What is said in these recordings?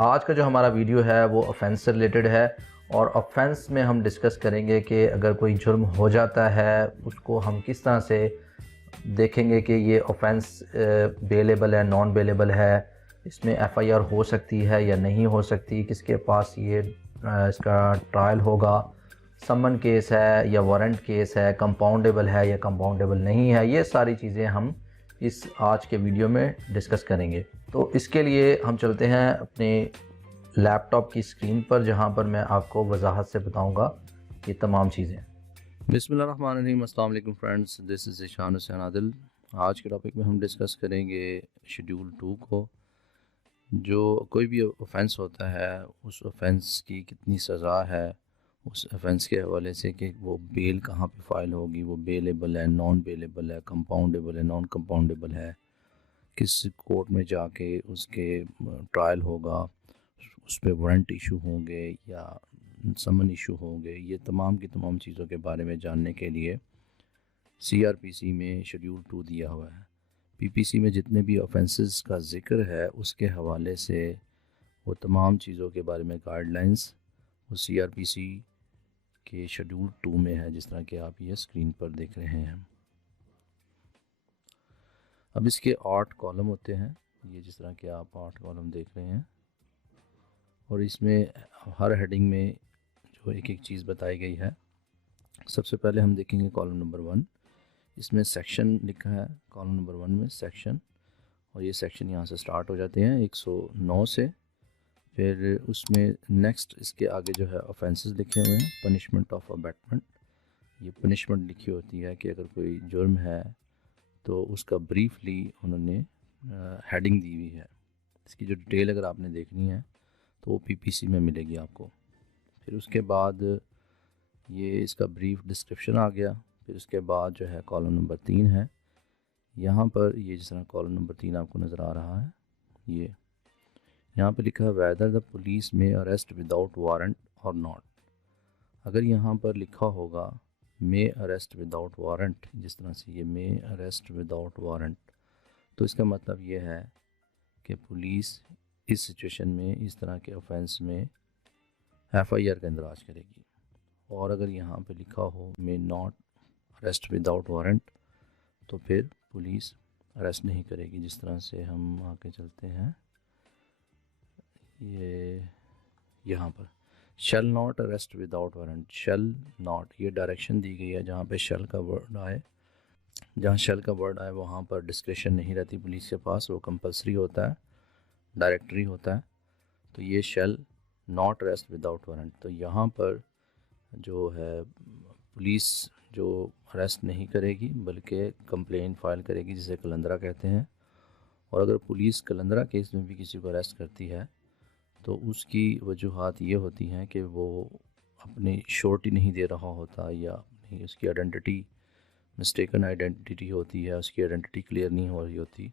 आज का जो हमारा वीडियो है वो ऑफेंस से रिलेटेड है और ऑफेंस में हम डिस्कस करेंगे कि अगर कोई जुर्म हो जाता है उसको हम किस तरह से देखेंगे कि ये ऑफेंस बेलेबल है, नॉन बेलेबल है, इसमें एफआईआर हो सकती है या नहीं हो सकती, किसके पास ये इसका ट्रायल होगा, समन केस है या वारंट केस है, कंपाउंडेबल है या कंपाउंडेबल नहीं है। ये सारी चीज़ें हम इस आज के वीडियो में डिस्कस करेंगे। तो इसके लिए हम चलते हैं अपने लैपटॉप की स्क्रीन पर, जहां पर मैं आपको वजाहत से बताऊंगा ये तमाम चीज़ें। बिस्मिल्लाहिर्रहमानिर्रहीम। अस्सलाम वालेकुम friends, this is Ishaan Hussain Adil. आज के टॉपिक में हम डिस्कस करेंगे शेड्यूल 2 को। जो कोई भी ऑफेंस होता है उस ऑफेंस की कितनी सज़ा है, उस ऑफेंस के हवाले से कि वो बेल कहाँ पे फ़ाइल होगी, वो बेलेबल है, नॉन बेलेबल है, कंपाउंडेबल है, नॉन कंपाउंडेबल है, किस कोर्ट में जाके उसके ट्रायल होगा, उस पर वारंट इशू होंगे या समन इशू होंगे। ये तमाम की तमाम चीज़ों के बारे में जानने के लिए सीआरपीसी में शेड्यूल 2 दिया हुआ है। पीपीसी में जितने भी ऑफेंसेस का ज़िक्र है उसके हवाले से वो तमाम चीज़ों के बारे में गाइडलाइंस वो सीआरपीसी के शेड्यूल 2 में है, जिस तरह कि आप ये स्क्रीन पर देख रहे हैं। अब इसके 8 कॉलम होते हैं, ये जिस तरह के आप 8 कॉलम देख रहे हैं, और इसमें हर हेडिंग में जो एक एक चीज़ बताई गई है। सबसे पहले हम देखेंगे कॉलम नंबर 1। इसमें सेक्शन लिखा है कॉलम नंबर 1 में सेक्शन, और ये सेक्शन यहाँ से स्टार्ट हो जाते हैं 109 से। फिर उसमें नेक्स्ट इसके आगे जो है ऑफेंसेस लिखे हुए हैं, पनिशमेंट ऑफ अबैटमेंट। ये पनिशमेंट लिखी होती है कि अगर कोई जुर्म है तो उसका ब्रीफली उन्होंने हेडिंग दी हुई है। इसकी जो डिटेल अगर आपने देखनी है तो वो पीपीसी में मिलेगी आपको। फिर उसके बाद ये इसका ब्रीफ डिस्क्रिप्शन आ गया। फिर उसके बाद जो है कॉलम नंबर 3 है। यहाँ पर ये जिस तरह कॉलम नंबर 3 आपको नज़र आ रहा है, ये यहाँ पे लिखा है वेदर द पुलिस में अरेस्ट विदाउट वारंट और नॉट। अगर यहाँ पर लिखा होगा मे अरेस्ट विदाउट वारंट, जिस तरह से ये मे अरेस्ट विदाउट वारंट, तो इसका मतलब ये है कि पुलिस इस सिचुएशन में, इस तरह के ऑफेंस में एफआईआर का इंदराज करेगी। और अगर यहाँ पे लिखा हो may not arrest without warrant, तो फिर पुलिस अरेस्ट नहीं करेगी। जिस तरह से हम आगे चलते हैं, ये यहाँ पर shall not arrest without warrant, shall not, ये डायरेक्शन दी गई है। जहाँ पे शैल का वर्ड आए, जहाँ शैल का वर्ड आए वहाँ पर डिस्क्रिप्शन नहीं रहती पुलिस के पास, वो कंपलसरी होता है, डायरेक्टरी होता है। तो ये shall not arrest without warrant, तो यहाँ पर जो है पुलिस जो अरेस्ट नहीं करेगी बल्कि कंप्लेन फ़ाइल करेगी, जिसे कलंदरा कहते हैं। और अगर पुलिस कलंदरा केस में भी किसी को अरेस्ट करती है तो उसकी वजूहात ये होती हैं कि वो अपनी श्योरिटी नहीं दे रहा होता, या अपनी उसकी आइडेंटिटी मिस्टेकन आइडेंटिटी होती है, उसकी आइडेंटिटी क्लियर नहीं हो रही होती।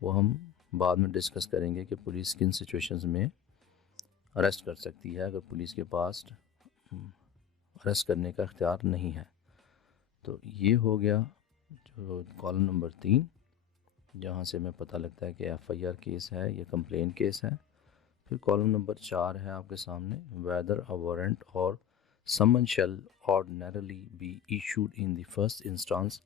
वो हम बाद में डिस्कस करेंगे कि पुलिस किन सिचुएशंस में अरेस्ट कर सकती है अगर पुलिस के पास अरेस्ट करने का इख्तियार नहीं है। तो ये हो गया जो कॉलम नंबर 3, जहाँ से हमें पता लगता है कि एफआईआर केस है या कंप्लेन केस है। फिर कॉलम नंबर 4 है आपके सामने, वेदर अ वारंट और summon shall ordinarily be issued in the first instance.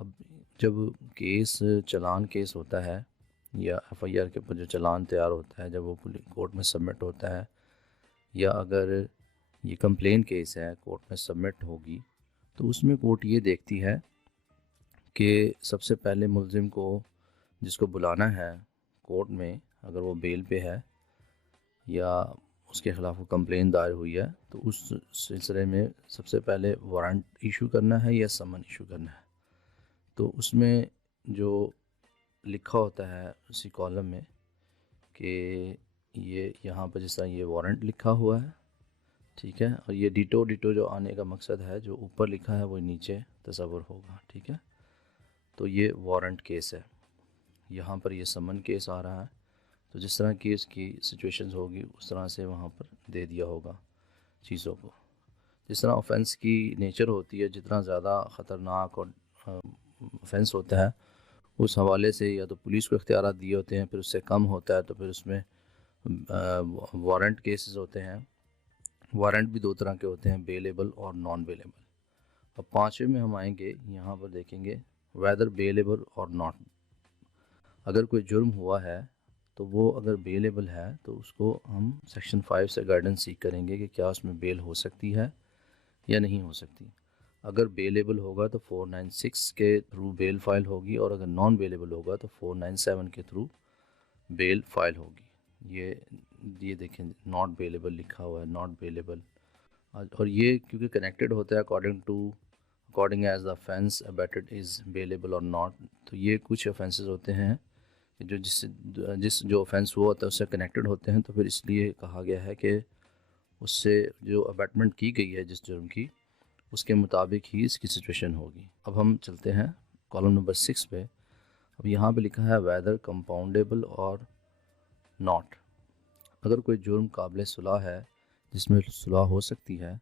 अब जब केस चालान केस होता है या एफआईआर के ऊपर जो चालान तैयार होता है, जब वो कोर्ट में सबमिट होता है, या अगर ये कंप्लेन केस है कोर्ट में सबमिट होगी, तो उसमें कोर्ट ये देखती है कि सबसे पहले मुलजिम को जिसको बुलाना है कोर्ट में, अगर वो बेल पे है या उसके ख़िलाफ़ वो कंप्लेन दायर हुई है, तो उस सिलसिले में सबसे पहले वारंट इशू करना है या समन इशू करना है। तो उसमें जो लिखा होता है उसी कॉलम में कि ये यहाँ पर जिस तरह ये वारंट लिखा हुआ है, ठीक है, और ये डिटो डिटो जो आने का मकसद है, जो ऊपर लिखा है वो नीचे तस्वर होगा, ठीक है। तो ये वारंट केस है, यहाँ पर ये समन केस आ रहा है। तो जिस तरह की इसकी सिचुएशंस होगी उस तरह से वहाँ पर दे दिया होगा चीज़ों को। जिस तरह ऑफेंस की नेचर होती है, जितना ज़्यादा ख़तरनाक और ऑफेंस होता है उस हवाले से या तो पुलिस को इख्तियारात दिए होते हैं, फिर उससे कम होता है तो फिर उसमें वारंट केसेस होते हैं। वारंट भी दो तरह के होते हैं, बेलेबल और नॉन बेलेबल। अब पाँचवें में हम आएंगे, यहाँ पर देखेंगे वेदर बेलेबल और नॉट। अगर कोई जुर्म हुआ है तो वो अगर बेलेबल है तो उसको हम सेक्शन 5 से गाइडेंस सीख करेंगे कि क्या उसमें बेल हो सकती है या नहीं हो सकती। अगर बेलेबल होगा तो 496 के थ्रू बेल फाइल होगी, और अगर नॉन बेलेबल होगा तो 497 के थ्रू बेल फाइल होगी। ये देखें, नॉट बेलेबल लिखा हुआ है, नॉट बेलेबल। और ये क्योंकि कनेक्टेड होता है according as the offence abetted is bailable और नॉट। तो ये कुछ ऑफेंसेस होते हैं जो जो ऑफेंस हुआ होता है उससे कनेक्टेड होते हैं, तो फिर इसलिए कहा गया है कि उससे जो अबेटमेंट की गई है जिस जुर्म की, उसके मुताबिक ही इसकी सिचुएशन होगी। अब हम चलते हैं कॉलम नंबर 6 पे। अब यहाँ पे लिखा है वेदर कंपाउंडेबल और नॉट। अगर कोई जुर्म काबिल सुलह है जिसमें सुलह हो सकती है,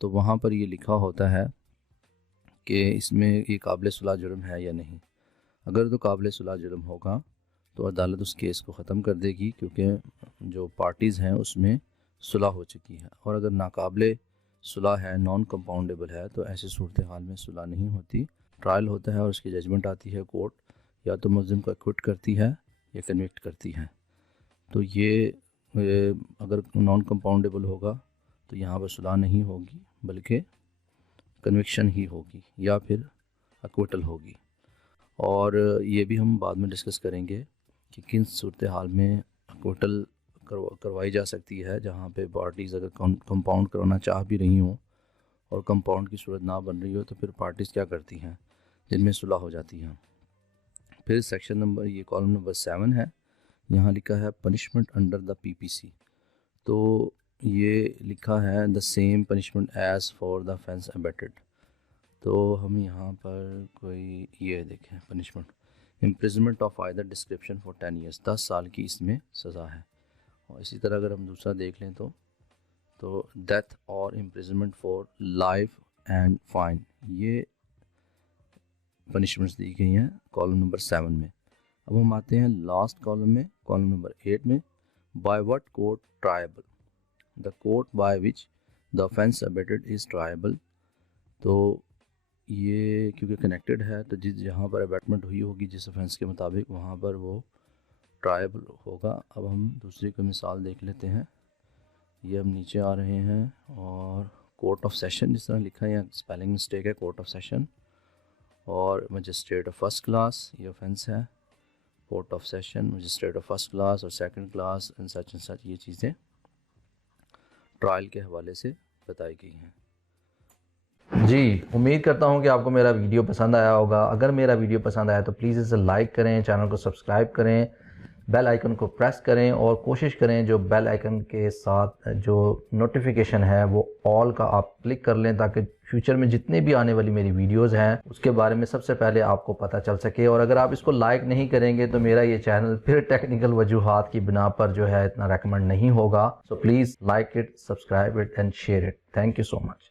तो वहाँ पर ये लिखा होता है कि इसमें ये काबिल सुलह जुर्म है या नहीं। अगर तो काबिल सुलह जुर्म होगा तो अदालत उस केस को ख़त्म कर देगी, क्योंकि जो पार्टीज़ हैं उसमें सुलह हो चुकी है। और अगर नाकाबिल सुलह है, नॉन कंपाउंडेबल है, तो ऐसी सूरत हाल में सुलह नहीं होती। ट्रायल होता है और उसकी जजमेंट आती है, कोर्ट या तो मुल्ज़िम को एक्विट करती है या कन्विक्ट करती है। तो ये अगर नॉन कंपाउंडेबल होगा तो यहाँ पर सुलह नहीं होगी, बल्कि कन्विक्शन ही होगी या फिर एक्विटल होगी। और ये भी हम बाद में डिस्कस करेंगे कि किन सूरत हाल में एक्विटल करवाई जा सकती है, जहाँ पे पार्टीज़ अगर कंपाउंड करवाना चाह भी रही हों और कंपाउंड की सूरत ना बन रही हो, तो फिर पार्टीज़ क्या करती हैं जिनमें सुलह हो जाती हैं। फिर सेक्शन नंबर, ये कॉलम नंबर 7 है, यहाँ लिखा है पनिशमेंट अंडर द पीपीसी। तो ये लिखा है the same punishment as for the offence abetted. तो हम यहाँ पर कोई ये देखें, punishment imprisonment of either description for 10 years, 10 साल की इसमें सज़ा है। और इसी तरह अगर हम दूसरा देख लें तो डेथ और imprisonment for life and fine, ये पनिशमेंट्स दी गई हैं कॉलम नंबर 7 में। अब हम आते हैं लास्ट कॉलम में, कॉलम नंबर 8 में, by what court tribal, the court by which the offence abetted is tribal. तो ये क्योंकि कनेक्टेड है, तो जहाँ पर अबेटमेंट हुई होगी जिस ऑफेंस के मुताबिक, वहाँ पर वो ट्रायबल होगा। अब हम दूसरी कोई मिसाल देख लेते हैं। ये हम नीचे आ रहे हैं, और कोर्ट ऑफ सेशन जिस तरह लिखा है, यहाँ स्पेलिंग मिस्टेक है, कोर्ट ऑफ सेशन। और मजिस्ट्रेट ऑफ फर्स्ट क्लास ये ऑफेंस है, court of session, magistrate of first class और सेकंड क्लास एंड सच, ये चीज़ें ट्रायल के हवाले से बताई गई हैं। जी, उम्मीद करता हूँ कि आपको मेरा वीडियो पसंद आया होगा। अगर मेरा वीडियो पसंद आया तो प्लीज़ इसे लाइक करें, चैनल को सब्सक्राइब करें, बेल आइकन को प्रेस करें, और कोशिश करें जो बेल आइकन के साथ जो नोटिफिकेशन है वो ऑल का आप क्लिक कर लें, ताकि फ्यूचर में जितने भी आने वाली मेरी वीडियोस हैं उसके बारे में सबसे पहले आपको पता चल सके। और अगर आप इसको लाइक नहीं करेंगे तो मेरा ये चैनल फिर टेक्निकल वजूहात की बिना पर जो है इतना रेकमेंड नहीं होगा। So please like it, subscribe it and share it. Thank you so much.